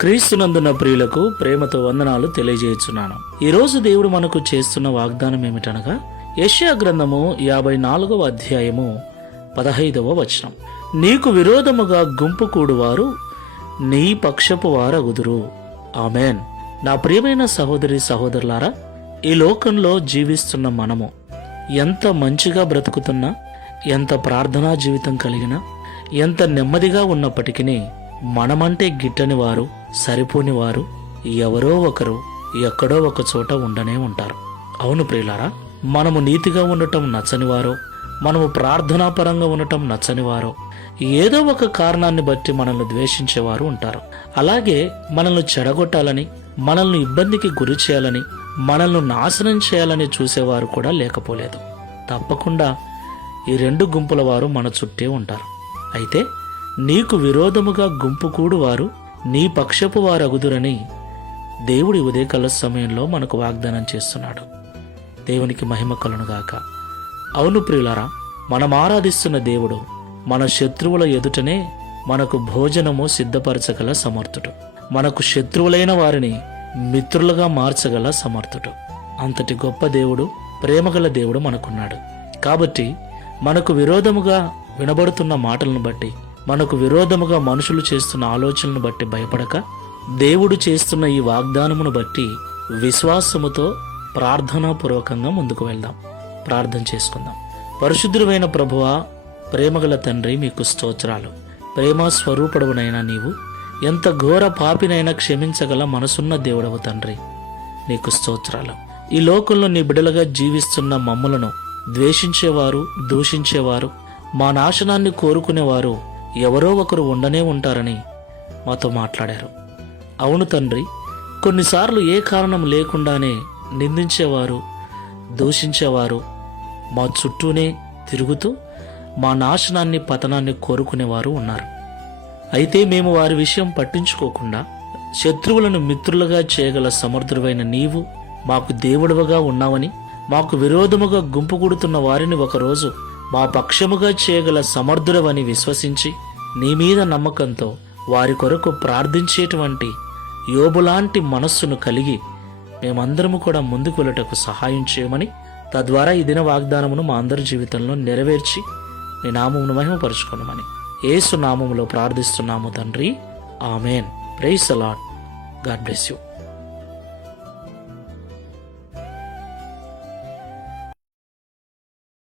క్రీస్తునందున ప్రియులకు ప్రేమతో వందనాలు తెలియజేయుచున్నాను. ఈరోజు దేవుడు మనకు చేస్తున్న వాగ్దానం ఏమిటనగా యెషయా గ్రంథము 54వ అధ్యాయము 15వ వచనం. నీకు విరోధముగా గుంపు కూడువారు నీ పక్షపు వారగుదురు. ఆమెన్. నా ప్రియమైన సహోదరి సహోదరులారా, ఈ లోకంలో జీవిస్తున్న మనము ఎంత మంచిగా బ్రతుకుతున్నా, ఎంత ప్రార్థనా జీవితం కలిగినా, ఎంత నెమ్మదిగా ఉన్నప్పటికీ మనమంటే గిట్టని వారు, సరిపోని వారు ఎవరో ఒకరు ఎక్కడో ఒక చోట ఉండనే ఉంటారు. అవును ప్రియులారా, మనము నీతిగా ఉండటం నచ్చనివారో, మనము ప్రార్థనాపరంగా ఉండటం నచ్చనివారో, ఏదో ఒక కారణాన్ని బట్టి మనల్ని ద్వేషించేవారు ఉంటారు. అలాగే మనల్ని చెడగొట్టాలని, మనల్ని ఇబ్బందికి గురి చేయాలని, మనల్ని నాశనం చేయాలని చూసేవారు కూడా లేకపోలేదు. తప్పకుండా ఈ రెండు గుంపుల వారు మన చుట్టే ఉంటారు. అయితే నీకు విరోధముగా గుంపు కూడు వారు నీ పక్షపు వారగుదురని దేవుడి ఉదయకాల సమయంలో మనకు వాగ్దానం చేస్తున్నాడు. దేవునికి మహిమ కలుగునుగాక. అవును ప్రియులారా, మనం ఆరాధిస్తున్న దేవుడు మన శత్రువుల ఎదుటనే మనకు భోజనము సిద్ధపరచగల సమర్థుడు. మనకు శత్రువులైన వారిని మిత్రులుగా మార్చగల సమర్థుడు. అంతటి గొప్ప దేవుడు, ప్రేమగల దేవుడు మనకున్నాడు. కాబట్టి మనకు విరోధముగా వినబడుతున్న మాటలను బట్టి, మనకు విరోధముగా మనుషులు చేస్తున్న ఆలోచనలను బట్టి భయపడక, దేవుడు చేస్తున్న ఈ వాగ్దానమును బట్టి విశ్వాసముతో ప్రార్థనాపూర్వకంగా ముందుకు వెళ్దాం. ప్రార్థన చేసుకుందాం. పరిశుద్ధుడైన ప్రభువా, ప్రేమగల తండ్రి, మీకు స్తోత్రాలు. ప్రేమ స్వరూపుడవునైనా నీవు ఎంత ఘోర పాపినైనా క్షమించగల మనసున్న దేవుడవు తండ్రి, నీకు స్తోత్రాలు. ఈ లోకంలో నీ బిడ్డలుగా జీవిస్తున్న మమ్ములను ద్వేషించేవారు, దూషించేవారు, మా నాశనాన్ని కోరుకునేవారు ఎవరో ఒకరు ఉండనే ఉంటారని మాతో మాట్లాడారు. అవును తండ్రి, కొన్నిసార్లు ఏ కారణం లేకుండానే నిందించేవారు, దూషించేవారు మా చుట్టూనే తిరుగుతూ మా నాశనాన్ని, పతనాన్ని కోరుకునేవారు ఉన్నారు. అయితే మేము వారి విషయం పట్టించుకోకుండా శత్రువులను మిత్రులుగా చేయగల సమర్థుడైన నీవు మాకు దేవుడవుగా ఉన్నావని, మాకు విరోధముగా గుంపు కూడుతున్న వారిని ఒకరోజు మా పక్షముగా చేయగల సమర్థుడవని విశ్వసించి నీ మీద నమ్మకంతో వారి కొరకు ప్రార్థించేటువంటి యోబులాంటి మనస్సును కలిగి మేమందరము కూడా ముందుకు వెళ్ళటకు సహాయం చేయమని, తద్వారా ఈ దిన వాగ్దానమును మా అందరి జీవితంలో నెరవేర్చి మీ నామమును మహిమపరచుకొనమని యేసు నామములో ప్రార్థిస్తున్నాము తండ్రి. Amen. Praise the lord. God bless you.